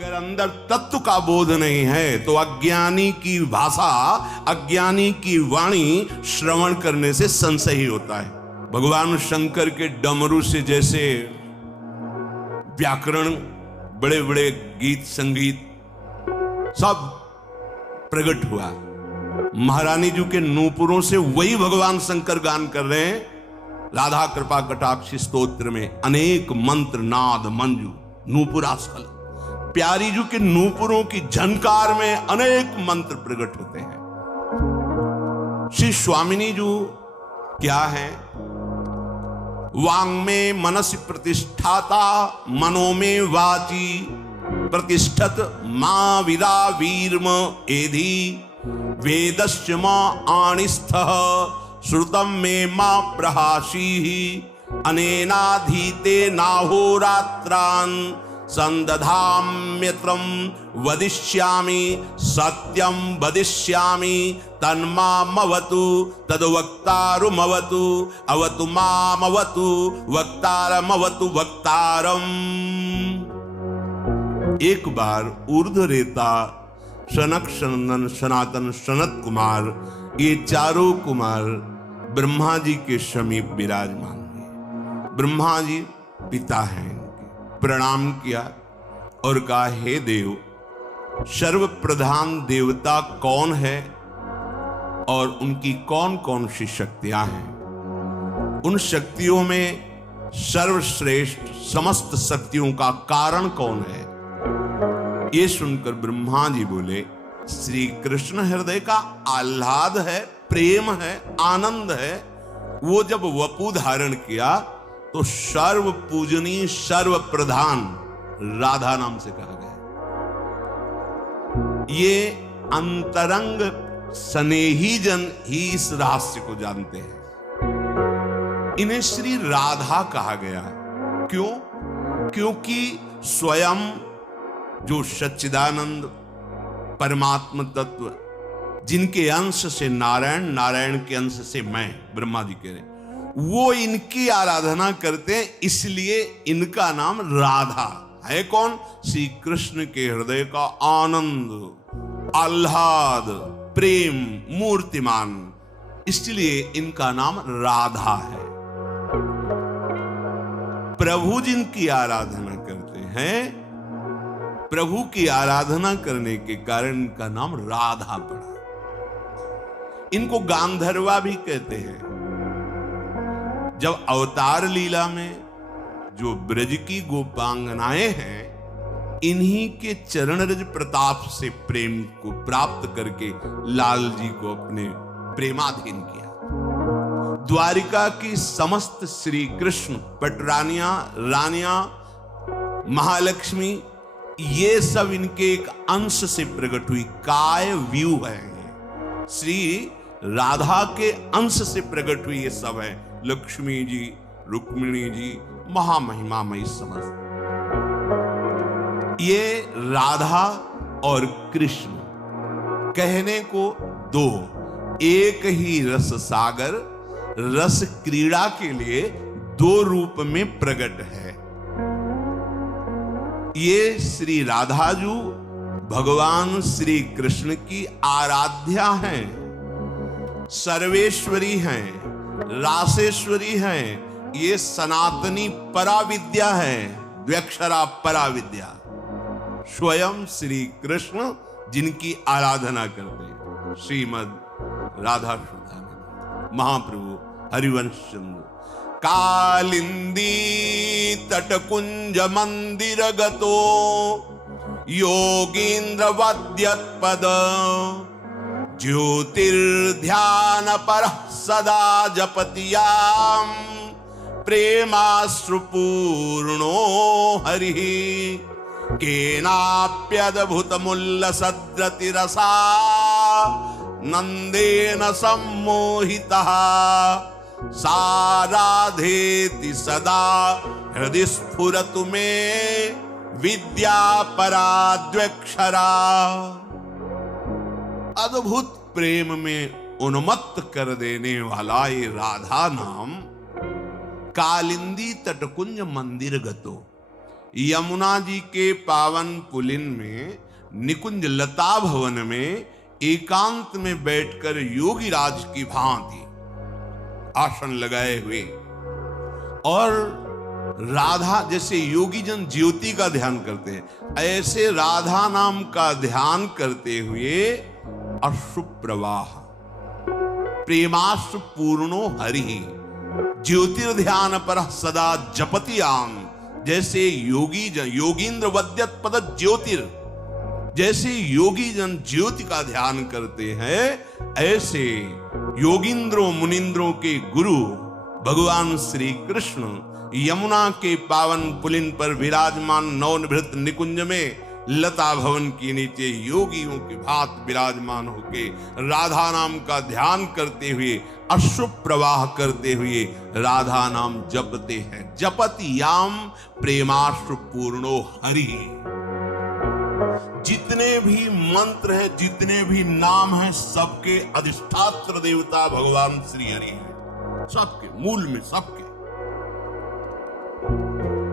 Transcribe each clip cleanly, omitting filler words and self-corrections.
अगर अंदर तत्व का बोध नहीं है तो अज्ञानी की भाषा, अज्ञानी की वाणी श्रवण करने से संशय ही होता है। भगवान शंकर के डमरू से जैसे व्याकरण, बड़े बड़े गीत संगीत सब प्रकट हुआ, महारानी जी के नूपुरों से वही भगवान शंकर गान कर रहे हैं। राधा कृपा कटाक्ष स्तोत्र में अनेक मंत्र नाद मंजू नूपुरास्खल, प्यारी जी के नूपुरों की झनकार में अनेक मंत्र प्रकट होते हैं। श्री स्वामिनी जी क्या है? वांग में मनसि प्रतिष्ठाता, मनो में वाची प्रतिष्ठत मां विदा वीर्म एधि, वेदश्च मां आणिस्थः श्रुतम में मां प्रहासी, अनेनाधीते नाहोरात्रान् संदधाम्यत्रं वदिष्यामि, सत्यं वदिष्यामि तन्मामवतु तद्वक्तारमवतु, अवतु मामवतु वक्तारमवतु वक्तारम्। एक बार ऊर्ध्वरेता, सनक सनंदन, सनातन, सनत कुमार, ये चारों कुमार ब्रह्मा जी के समीप विराजमान हुए। ब्रह्मा जी पिता हैं, प्रणाम किया और कहा, हे देव, सर्व प्रधान देवता कौन है और उनकी कौन कौन सी शक्तियां हैं? उन शक्तियों में सर्वश्रेष्ठ समस्त शक्तियों का कारण कौन है? ये सुनकर ब्रह्मा जी बोले, श्री कृष्ण हृदय का आह्लाद है, प्रेम है, आनंद है। वो जब वपु धारण किया तो सर्व पूजनीय, सर्व प्रधान राधा नाम से कहा गया। ये अंतरंग स्नेही जन ही इस रहस्य को जानते हैं। इन्हें श्री राधा कहा गया है। क्यों? क्योंकि स्वयं जो सच्चिदानंद परमात्म तत्व, जिनके अंश से नारायण, नारायण के अंश से मैं, ब्रह्मा जी कह रहे, वो इनकी आराधना करते हैं, इसलिए इनका नाम राधा है। कौन? श्री कृष्ण के हृदय का आनंद, आह्लाद, प्रेम, मूर्तिमान, इसलिए इनका नाम राधा है। प्रभु जिनकी आराधना करते हैं, प्रभु की आराधना करने के कारण इनका नाम राधा पड़ा। इनको गांधर्वा भी कहते हैं। जब अवतार लीला में जो ब्रज की गोपांगनाएं हैं, इन्हीं के चरण रज प्रताप से प्रेम को प्राप्त करके लाल जी को अपने प्रेमाधीन किया। द्वारिका की समस्त श्री कृष्ण पटरानियां, रानियां, महालक्ष्मी, ये सब इनके एक अंश से प्रकट हुई काय व्यू है। श्री राधा के अंश से प्रकट हुई ये सब है। लक्ष्मी जी, रुक्मिणी जी, महामहिमामयी समस्त। ये राधा और कृष्ण कहने को दो, एक ही रस सागर, रस क्रीड़ा के लिए दो रूप में प्रकट है। ये श्री राधाजू भगवान श्री कृष्ण की आराध्या हैं, सर्वेश्वरी हैं, रासेश्वरी हैं। ये सनातनी पराविद्या है, द्व्यक्षरा पराविद्या। स्वयं श्री कृष्ण जिनकी आराधना करते हैं, श्रीमद राधा सुधा महाप्रभु हरिवंश चंद्र कालिंदी तटकुंज मंदिर गतो योगींद्र वद्यत्पद ज्योतिर्ध्यान पर सदा जपतियाम प्रेमाश्रुपूर्णो हरि केनाप्यद्भुत मुल्लसद्रति रसा नंदेन सम्मोहितः साराधेति सदा हृदय स्फुरतु मे विद्या पराद्वक्षरा। अद्भुत प्रेम में उन्मत्त कर देने वाला ये राधा नाम कालिंदी तटकुंज मंदिर गतो, यमुना जी के पावन पुलिन में निकुंज लता भवन में एकांत में बैठकर योगी राज की भांति आसन लगाए हुए और राधा, जैसे योगी जन ज्योति का ध्यान करते हैं, ऐसे राधा नाम का ध्यान करते हुए अश्रु प्रवाह प्रेमाश्रु पूर्णो हरि ज्योतिर्ध्यान पर सदा जपति आम। जैसे योगी जन योगींद्र वद्यत पद ज्योतिर, जैसे योगी जन ज्योति का ध्यान करते हैं, ऐसे योगींद्रों मुनिंद्रों के गुरु भगवान श्री कृष्ण यमुना के पावन पुलिन पर विराजमान नवनिभृत निकुंज में लता भवन के नीचे योगियों की भांत विराजमान होके राधा नाम का ध्यान करते हुए अश्रु प्रवाह करते हुए राधा नाम जपते हैं। जपति याम प्रेमाश्रु पूर्णो हरि। जितने भी मंत्र है, जितने भी नाम है, सबके अधिष्ठात्र देवता भगवान श्री हरि हैं। सबके मूल में, सबके,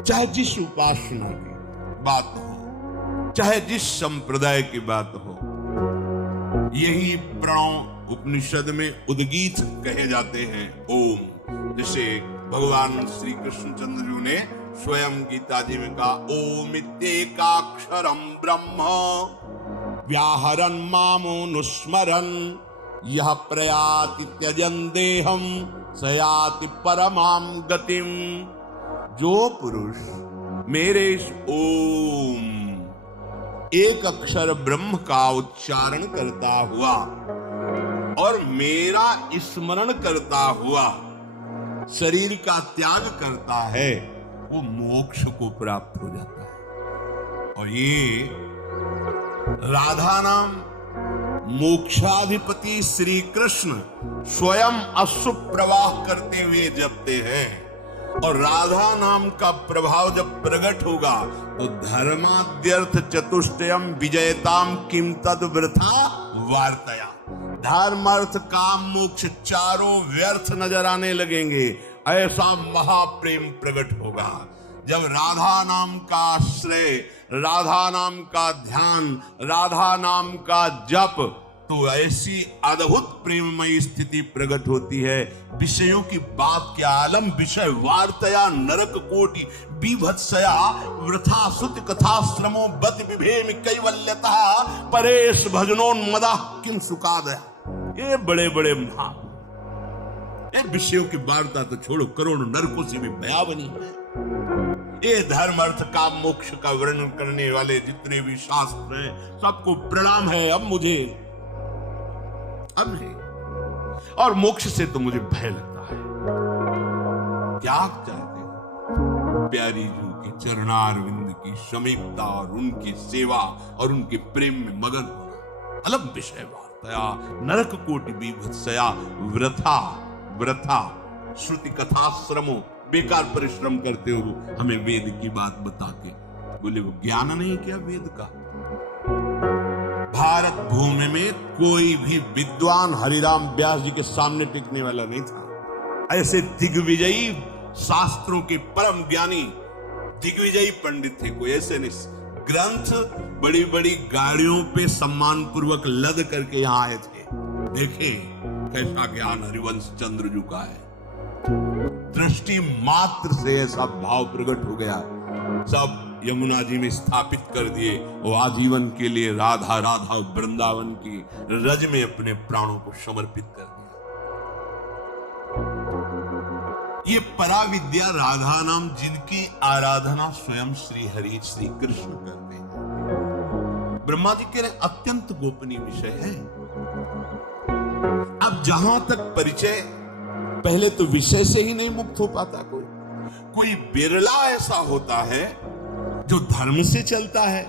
चाहे जिस उपासना की बात हो, चाहे जिस संप्रदाय की बात हो, यही प्रणव उपनिषद में उद्गीत कहे जाते हैं ओम। जैसे भगवान श्री कृष्णचंद्र जी ने स्वयं गीता जी में कहा, ओम इत्येकाक्षरं ब्रह्म व्याहरन् मामनुस्मरन् यह प्रयाति त्यजन् देहं स याति परमां गतिम्। जो पुरुष मेरे इस ओम एक अक्षर ब्रह्म का उच्चारण करता हुआ और मेरा स्मरण करता हुआ शरीर का त्याग करता है, वो मोक्ष को प्राप्त हो जाता है। और ये राधा नाम मोक्षाधिपति श्री कृष्ण स्वयं अश्रु प्रवाह करते हुए जपते हैं। और राधा नाम का प्रभाव जब प्रकट होगा तो धर्माद्यर्थ चतुष्टयम विजयताम किम तद वृथा वार्तया। धर्म अर्थ काम मोक्ष चारों व्यर्थ नजर आने लगेंगे। ऐसा महाप्रेम प्रकट होगा जब राधा नाम का आश्रय, राधा नाम का ध्यान, राधा नाम का जप, तो ऐसी अद्भुत प्रेममयी स्थिति प्रकट होती है। विषयों की बात के आलम विषय वार्तया नरक कोटि बीभत्सया वृथा सुत कथा श्रमो बत विभेम कैवल्यता परेश भजनोन्मदा किम सुकाद। ये बड़े बड़े महा ये विषयों की वार्ता तो छोड़ो, करोड़ों नरकों से भी भयावनी है। ये धर्म अर्थ काम मोक्ष का वर्णन करने वाले जितने भी शास्त्र हैं, सबको प्रणाम है। अब मुझे अब है, और मोक्ष से तो मुझे भय लगता है। क्या चाहते हो? प्यारी जी के चरणारविंद की समीपता और उनकी सेवा और उनके प्रेम में मगन होना। अलग विषय वार्तया नरक कोटि बीभत्सया वृथा वृथा श्रुति कथा श्रमो, बेकार परिश्रम करते हो हमें वेद की बात बता के। बोले वो ज्ञान नहीं क्या वेद का? भारत भूमि में कोई भी विद्वान हरिराम व्यास जी के सामने टिकने वाला नहीं था। ऐसे दिग्विजयी शास्त्रों के परम ज्ञानी दिग्विजयी पंडित थे, कोई ऐसे नहीं। ग्रंथ बड़ी बड़ी गाड़ियों पे सम्मान पूर्वक लद करके यहां आए थे। देखें कैसा ज्ञान हरिवंश चंद्रजू का है। दृष्टि मात्र से ऐसा भाव प्रकट हो गया, सब यमुना जी में स्थापित कर दिए। वो आजीवन के लिए राधा राधा वृंदावन की रज में अपने प्राणों को समर्पित कर दिया। ये पराविद्या राधा नाम जिनकी आराधना स्वयं श्री हरि श्री कृष्ण करते हैं, ब्रह्मा जी के लिए अत्यंत गोपनीय विषय है। अब जहां तक परिचय, पहले तो विषय से ही नहीं मुक्त हो पाता कोई बिरला ऐसा होता है जो धर्म से चलता है।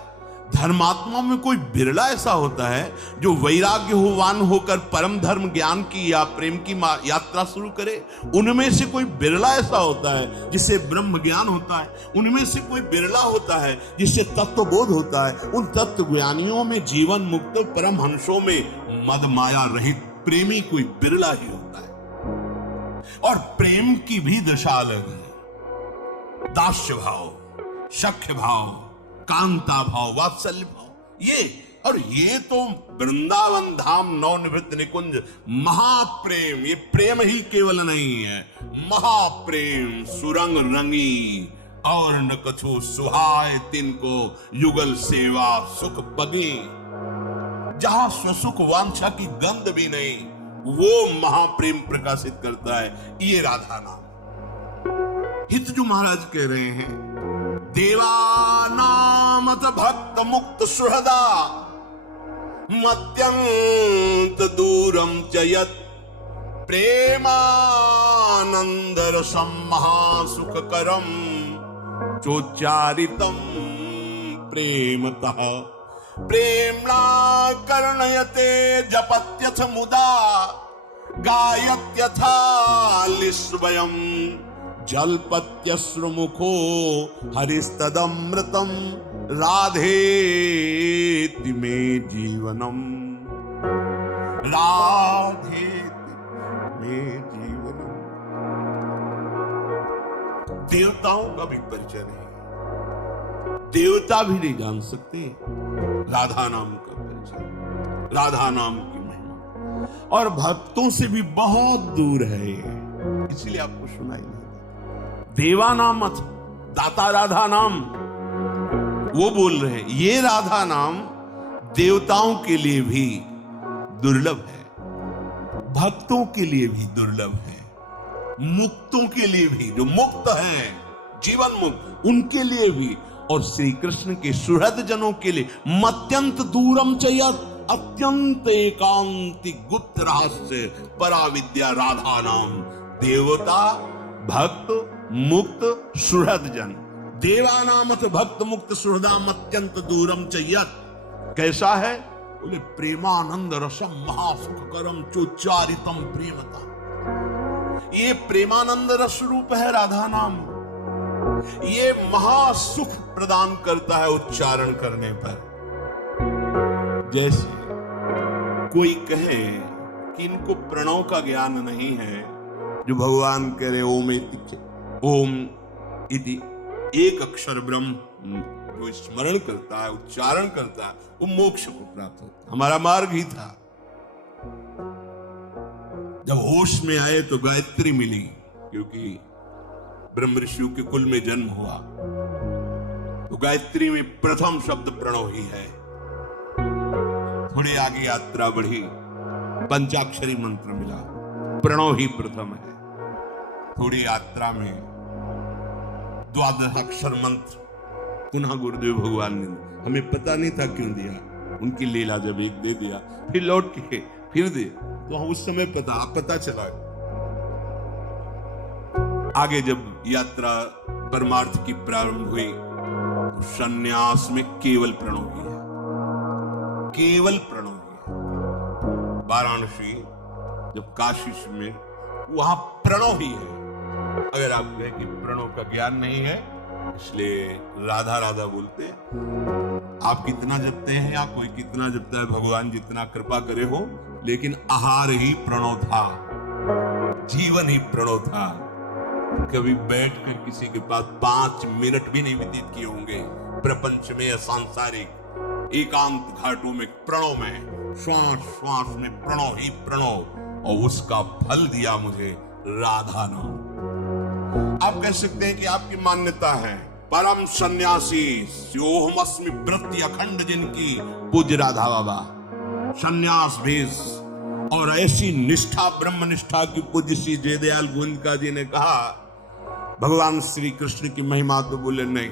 धर्मात्मा में कोई बिरला ऐसा होता है जो वैराग्यवान होकर परम धर्म ज्ञान की या प्रेम की यात्रा शुरू करे। उनमें से कोई बिरला ऐसा होता है जिससे ब्रह्म ज्ञान होता है। उनमें से कोई बिरला होता है जिससे तत्वबोध होता है। उन तत्व ज्ञानियों में, जीवन मुक्त परम हंसों में मद माया रहित प्रेमी कोई बिरला ही होता है। और प्रेम की भी दशा अलग है। दास्य भाव, सख्य भाव, कांता भाव, वात्सल्य भाव, ये तो वृंदावन धाम नवनिवृत्त निकुंज महाप्रेम, ये प्रेम ही केवल नहीं है, महाप्रेम सुरंग रंगी और न कछु सुहाय तिनको युगल सेवा सुख बगे। जहां स्वसुख वांछा की गंध भी नहीं, वो महाप्रेम प्रकाशित करता है ये राधा नाम। हित जो महाराज कह रहे हैं, देवानामत भक्त मुक्त सुहृदा मत्यंत दूरम च यत् प्रेमानंद रसम महासुखकरम चोच्चारितम प्रेमतः प्रेम्णा कर्णयते जपत्यथ मुदा गायत्यथा लिस्वयम् जल्पत्यश्रुमुखो हरिस्तदमृतम राधेति मे जीवनम, राधेति मे जीवनम। देवताओं का भी परिचय नहीं, देवता भी नहीं जान सकते राधा नाम का परिचय, राधा नाम की महिमा, और भक्तों से भी बहुत दूर है, इसलिए आपको सुनाई नहीं। देवा नाम अथ दाता राधा नाम, वो बोल रहे हैं ये राधा नाम देवताओं के लिए भी दुर्लभ है, भक्तों के लिए भी दुर्लभ है, मुक्तों के लिए भी, जो मुक्त हैं, जीवन मुक्त, उनके लिए भी, और श्री कृष्ण के सुहृद जनों के लिए मत्यंत दूरम चयत, अत्यंत एकांतिक गुप्त रहस्य पराविद्या राधा नाम। देवता, भक्त, मुक्त, सुहृद जन, देवानामथ भक्त मुक्त सुहृदाम अत्यंत दूरम चयत। कैसा है? बोले प्रेमानंद रसम महासुखकरम चोच्चारितम प्रेमता। ये प्रेमानंद रस रूप है राधा नाम, ये महासुख प्रदान करता है उच्चारण करने पर। जैसे कोई कहे कि इनको प्रणव का ज्ञान नहीं है, जो भगवान कह रहे ओम इति एक अक्षर ब्रह्म, जो स्मरण करता है, उच्चारण करता है, वो मोक्ष को प्राप्त होता है। हमारा मार्ग ही था। जब होश में आए तो गायत्री मिली, क्योंकि ब्रह्म ऋषियों के कुल में जन्म हुआ, तो गायत्री में प्रथम शब्द प्रणव ही है। थोड़ी आगे यात्रा बढ़ी, पंचाक्षरी मंत्र मिला, प्रणव ही प्रथम है। थोड़ी यात्रा में द्वादश अक्षर मंत्र पुनः गुरुदेव भगवान ने, हमें पता नहीं था क्यों दिया, उनकी लीला जब एक दे दिया, फिर लौट के फिर दे, तो उस समय पता चला। आगे जब यात्रा परमार्थ की प्रारंभ हुई, तो संन्यास में केवल प्रणव ही है, केवल प्रणव ही है। वाराणसी जब काशी में, वहां प्रणव ही है। अगर आप कहें कि प्रणव का ज्ञान नहीं है, इसलिए राधा राधा बोलते हैं। आप कितना जपते हैं या कोई कितना जपता है, भगवान जितना कृपा करे हो, लेकिन आहार ही प्रणव था, जीवन ही प्रणव था। कभी बैठकर किसी के पास 5 मिनट भी नहीं व्यतीत किए होंगे प्रपंच में या सांसारिक एकांत घाटों में, प्रणव में, श्वास श्वास में प्रणव ही प्रणव, और उसका फल दिया मुझे राधा नाम। आप कह सकते हैं कि आपकी मान्यता है, परम सन्यासी स्योहमस्मि वृत्ति अखंड जिनकी, पूज्य राधा बाबा सन्यास भेष और ऐसी निष्ठा, ब्रह्म निष्ठा की पूज्य श्री जयदयाल गोविंदका जी ने कहा, भगवान श्री कृष्ण की महिमा तो बोले नहीं,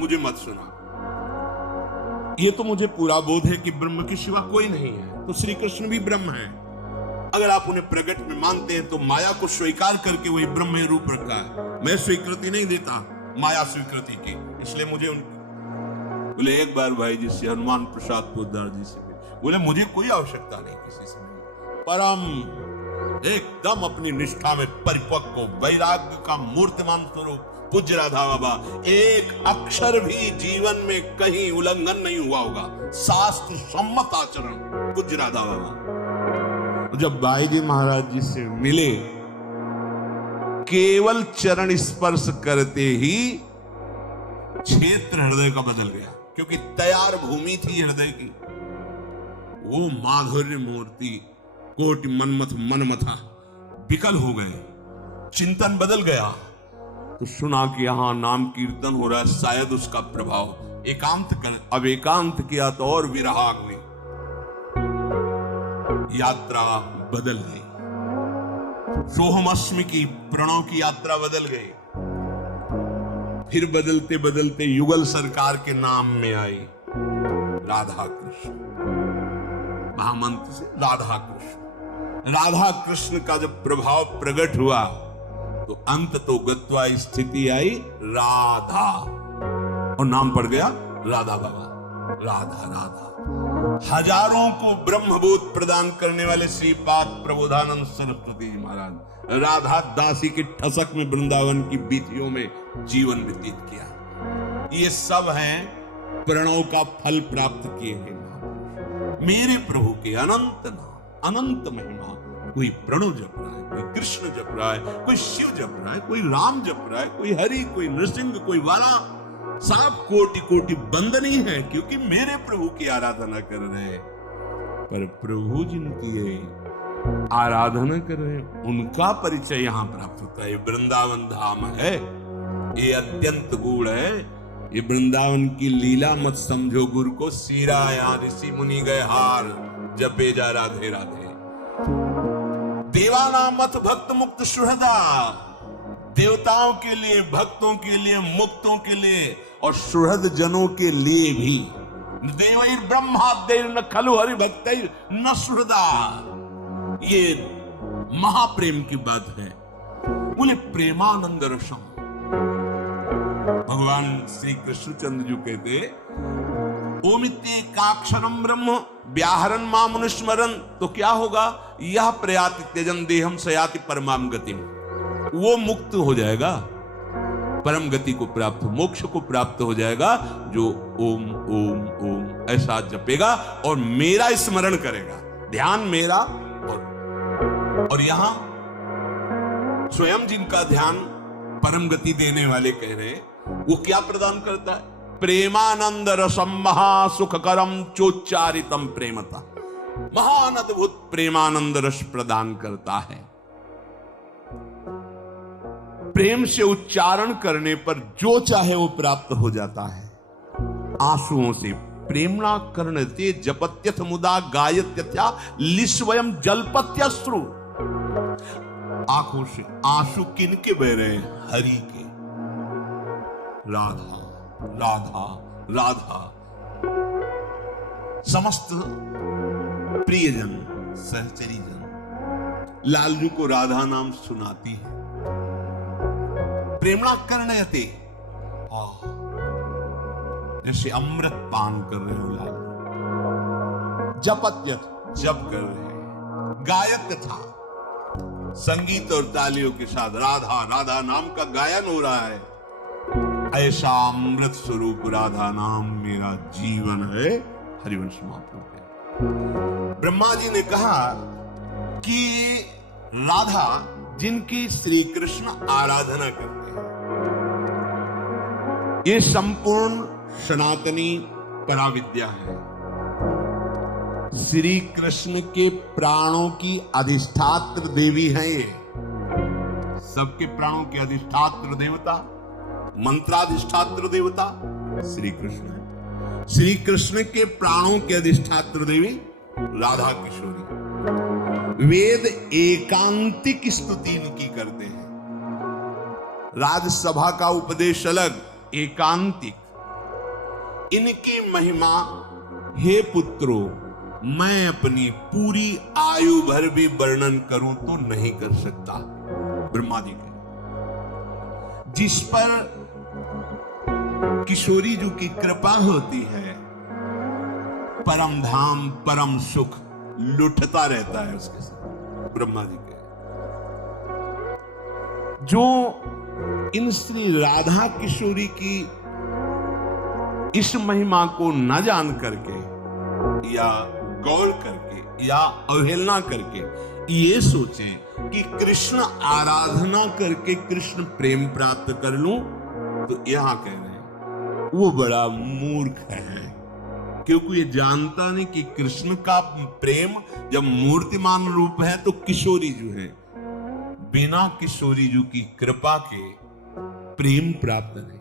मुझे मत सुना, ये तो मुझे पूरा बोध है कि ब्रह्म के सिवा कोई नहीं है, तो श्री कृष्ण भी ब्रह्म है। अगर आप उन्हें प्रगट में मानते हैं तो माया को स्वीकार करके वही ब्रह्म रूप रखा है। मैं स्वीकृति नहीं देता माया स्वीकृति की, इसलिए मुझे बोले एक बार भाई जी से, हनुमान प्रसाद पोद्दार जी से बोले, मुझे कोई आवश्यकता नहीं किसी से, परम एकदम अपनी निष्ठा में परिपक्व वैराग्य का मूर्तिमान स्वरूप पूज्य राधा बाबा, एक अक्षर भी जीवन में कहीं उल्लंघन नहीं हुआ होगा, शास्त्र सम्मत आचरण पूज्य राधा बाबा। जब भाई जी महाराज जी से मिले, केवल चरण स्पर्श करते ही क्षेत्र हृदय का बदल गया, क्योंकि तैयार भूमि थी हृदय की। वो माधुर्य मूर्ति कोटि मनमथ मनमथा विकल हो गए, चिंतन बदल गया। तो सुना कि यहां नाम कीर्तन हो रहा है, शायद उसका प्रभाव एकांत कर। अब एकांत किया तो और विराग ने यात्रा बदल गई। सोहमअष्टमी की प्रणव की यात्रा बदल गई। फिर बदलते बदलते युगल सरकार के नाम में आई राधा कृष्ण, महामंत्र से राधा कृष्ण। राधा कृष्ण का जब प्रभाव प्रकट हुआ तो अंत तो गत्वा स्थिति आई राधा, और नाम पड़ गया राधा बाबा। राधा राधा हजारों को ब्रह्मबोध प्रदान करने वाले श्रीपाद प्रबोधानंद सरस्वती जी महाराज राधा दासी की ठसक में वृंदावन की बीतियों में जीवन व्यतीत किया। ये सब हैं प्रणव का फल प्राप्त किए हैं मेरे प्रभु के अनंत नाम, अनंत महिमा। कोई प्रणव जप रहा है, कोई कृष्ण जप रहा है, कोई शिव जप रहा है, कोई राम जप रहा है, कोई हरि, कोई नृसिंह, कोई वाला, सब कोटि कोटि बंदनी है, क्योंकि मेरे प्रभु की आराधना कर रहे हैं। पर प्रभु जिनकी आराधना कर रहे हैं उनका परिचय यहां प्राप्त होता है। वृंदावन धाम है, ये अत्यंत गूढ़ है। ये वृंदावन की लीला मत समझो गुरु को सीरा, यहां ऋषि मुनि गए हार जपे जा राधे राधे। देवाना मत भक्त मुक्त सुहृदा, देवताओं के लिए, भक्तों के लिए, मुक्तों के लिए और सुहृद जनों के लिए भी। देवैर ब्रह्मादेव न खलु हरि भक्तैर न सुहृदा, ये महाप्रेम की बात है। बोले प्रेमानंद रसम। भगवान श्री कृष्णचंद्र जी कहते ओमित्येकाक्षरम ब्रह्म व्याहरण मामुनुस्मरण, तो क्या होगा? यह प्रयाति त्यजन देहम सयाति परमाम गतिम। वो मुक्त हो जाएगा, परम गति को प्राप्त, मोक्ष को प्राप्त हो जाएगा, जो ओम ओम ओम ऐसा जपेगा और मेरा स्मरण करेगा, ध्यान मेरा। और यहां स्वयं जिनका ध्यान परम गति देने वाले कह रहे हैं, वो क्या प्रदान करता है? प्रेमानंद रसम महासुखकरम चोच्चारितम प्रेमता। महान अद्भुत प्रेमानंद रस प्रदान करता है। प्रेम से उच्चारण करने पर जो चाहे वो प्राप्त हो जाता है। आंसुओं से प्रेमणा कर्णते जपत्यथ मुदा गायत्यथा लिस्वयं जलपत्यश्रु। आंखों से आंसू किनके बह रहे हैं? हरि के। राधा राधा राधा। समस्त प्रियजन सहचरीजन लालजू को राधा नाम सुनाती है। प्रेमणा कर्णयते, जैसे अमृत पान कर रहे हो लाल। जपत्यथ, जप कर रहे हैं। गायक था, संगीत और तालियों के साथ राधा राधा नाम का गायन हो रहा है। ऐसा अमृत स्वरूप राधा नाम मेरा जीवन है। हरिवंश महाप्रभु के ब्रह्मा जी ने कहा कि राधा जिनकी श्री कृष्ण आराधना करते हैं, ये संपूर्ण सनातनी पराविद्या है। श्री कृष्ण के प्राणों की अधिष्ठात्र देवी है। ये सबके प्राणों के अधिष्ठात्र देवता, मंत्राधिष्ठात्र देवता श्री कृष्ण है। श्री कृष्ण के प्राणों के अधिष्ठात्र देवी राधा किशोरी। वेद एकांतिक स्तुति इनकी करते हैं। राजसभा का उपदेश अलग, एकांतिक। इनकी महिमा हे पुत्रों मैं अपनी पूरी आयु भर भी वर्णन करूं तो नहीं कर सकता। ब्रह्मा जी के जिस पर किशोरी जी की कृपा होती है, परम धाम परम सुख लुटता रहता है उसके साथ। ब्रह्मा जी के जो इन श्री राधा किशोरी की इस महिमा को न जान करके या गौर करके या अवहेलना करके ये सोचें कि कृष्ण आराधना करके कृष्ण प्रेम प्राप्त कर लूं, तो यहां कह रहे हैं वो बड़ा मूर्ख है, क्योंकि ये जानता नहीं कि कृष्ण का प्रेम जब मूर्तिमान रूप है तो किशोरी जो है बिना किशोरी जी की कृपा के प्रेम प्राप्त नहीं।